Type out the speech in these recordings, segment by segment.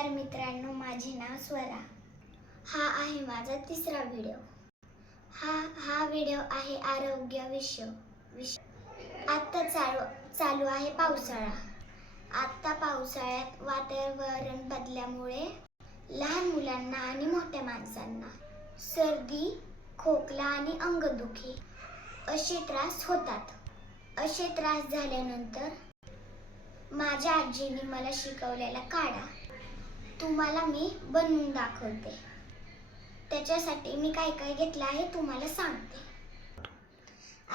नमस्कार मित्रांनो, माझे नाव स्वरा। हा आहे माझा तिसरा व्हिडिओ। हा व्हिडिओ आहे आरोग्य विषय। आता चालू आहे पावसाळा। आता पावसाळ्यात वातावरण बदलल्यामुळे लहान मुलांना आणि मोठ्या माणसांना सर्दी, खोकला आणि अंगदुखी असे त्रास होतात। असे त्रास झाल्यानंतर माझ्या आजीने मला शिकवलेला काढा तुम्हाला मी बनवून दाखवते। त्याच्यासाठी मी काय काय घेतलं आहे तुम्हाला सांगते।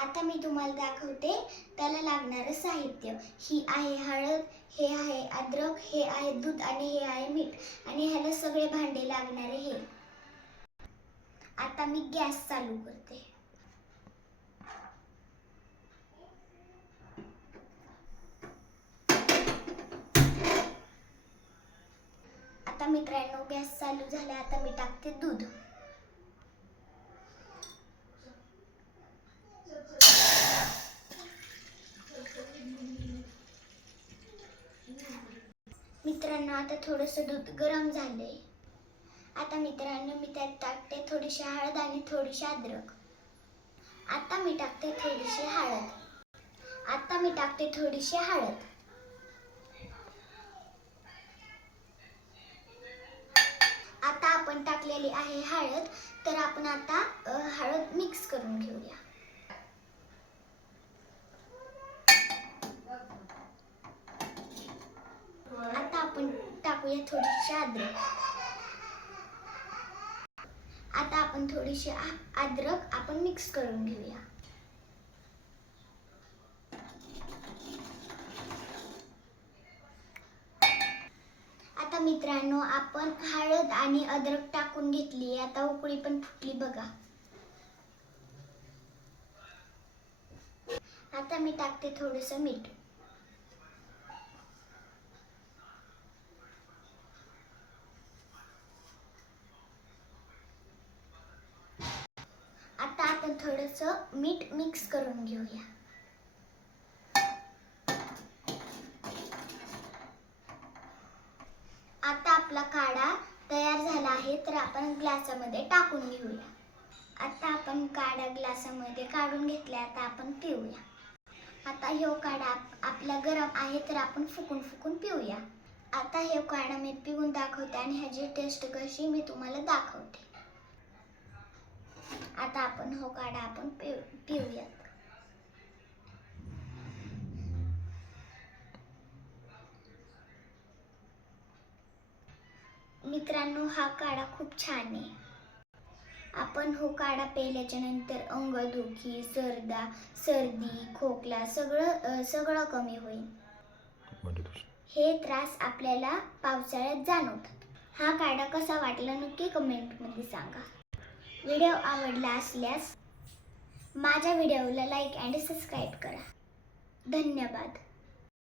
आता मी तुम्हाला दाखवते त्याला लागणारे साहित्य। ही आहे हळद, हे आहे अद्रक, हे आहे दूध आणि हे आहे मीठ आणि ह्याला सगळे भांडे लागणारे हे। आता मी गॅस चालू करते। आता मित्रांनो गॅस चालू झाला। आता मी टाकते दूध। मित्रांनो आता थोडंसं दूध गरम झाले। आता मित्रांनो मी त्यात टाकते थोडीशी हळद आणि थोडीशी अद्रक। आता मी टाकते थोडीशी हळद। आता आपण टाकलेली आहे हळद, तर आपण आता हळद मिक्स करून घेऊया। आता आपण टाकूया थोडीशी अद्रक। आता आपण थोडीशी अद्रक आपण मिक्स करून घेऊया। आता मित्रांनो आपण हळद आणि अद्रक टाकून घेतली। आता उकळी पण फुटली बघा। आता मी टाकते थोडंसं मीठ। आता आपण थोडंसं मीठ मिक्स करून घेऊया। आता आपला काढा तयार झाला आहे, तर आपण ग्लासामध्ये टाकून घेऊया। आता आपण काढा ग्लासामध्ये काढून घेतला। आता आपण पिऊया। आता हे काढा आपला गरम आहे, तर आपण फुकून पिऊया। आता हे काढा मी पिऊन दाखवते आणि ह्याची टेस्ट कशी मी तुम्हाला दाखवते। आता आपण हो काढा आपण पिऊयात। मित्रांनो हा काढा खूप छान आहे। आपण हो काढा प्यायल्याच्या नंतर अंगदुखी, सर्दी, खोकला सगळं कमी होईल। हे त्रास आपल्याला पावसाळ्यात जाणवतात। हा काढा कसा वाटला नक्की कमेंटमध्ये सांगा। व्हिडिओ आवडला असल्यास माझ्या व्हिडिओला लाईक आणि सबस्क्राईब करा। धन्यवाद।